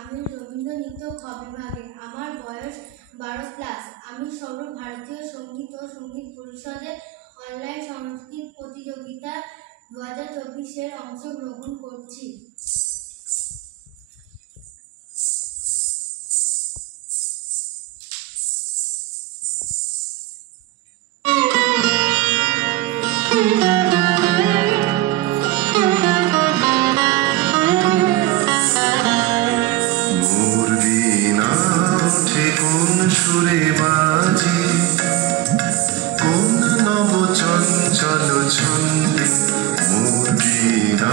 আমি রবীন্দ্র নৃত্য খ বিভাগে। আমার বয়স 12+। আমি সর্বভারতীয় সঙ্গীত ও সঙ্গীত পরিষদের অনলাইন সংস্কৃত প্রতিযোগিতা 2024-এর অংশগ্রহণ করছি। সুরে বাজে কোন নব চঞ্চল ছন্দে, মোর বীণা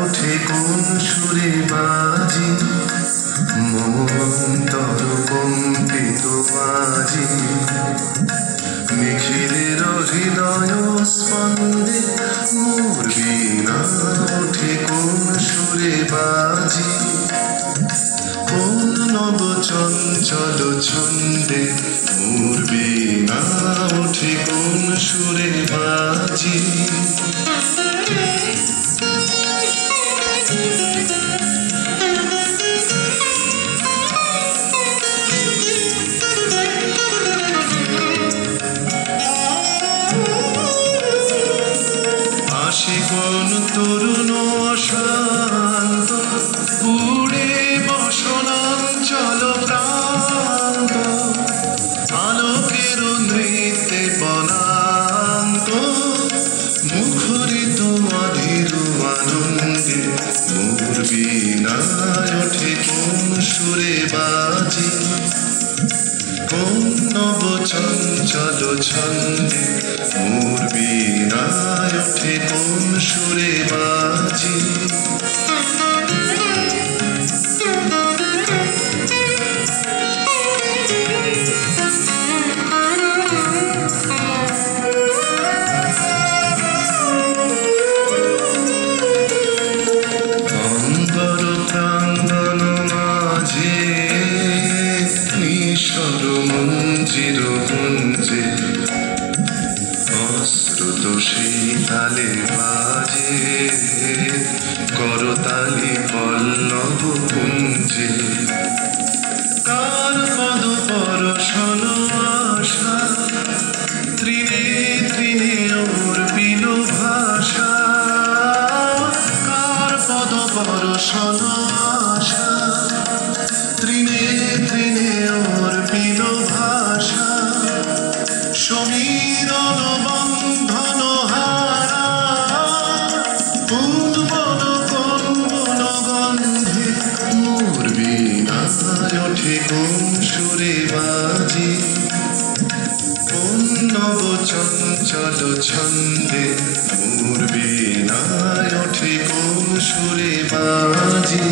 ওঠে কোন সুরে বাজে, মন্তর কম্পিত বাজে, নিখিলের হৃদয় স্পন্দে, মোর বীণা ওঠে কোন সুরে বাজে, কোন নব চঞ্চল ছন্দে, মোর বীণা ওঠে কোন সুরে বাজে। আসে কোন তরুণ অশান্ত, উড়ে বসনাঞ্চল প্রান্ত, আলোকের নৃত্যে বনান্ত, মুখরিত অধীর আনন্দে, মোর বীণায় ওঠে কোন সুরে বাজে, কোন নব চঞ্চল ছন্দে, মোর বীণায় ওঠে কোন সুরে বাজে। অন্তর প্রাঙ্গণ মাঝে নিঃস্বর মঞ্জির গুঞ্জে, অশ্রুত শীতালে বাজে করতালি পল্লব কুঞ্জে, কার পদ পরশন আশা, তৃণে তৃণে ওর বিল ভাষা, কার পদ পরশন আশা, তৃণে তৃণে ওর বিল ভাষা, সমীরণ বন্ধন হারা, উদ্বন কম্বন গন্ধে, মোর বীণায় ওঠে কোন সুরে বাজে, কোন নব চঞ্চল ছন্দে, মোর বীণায় ওঠে কোন সুরে বাজে।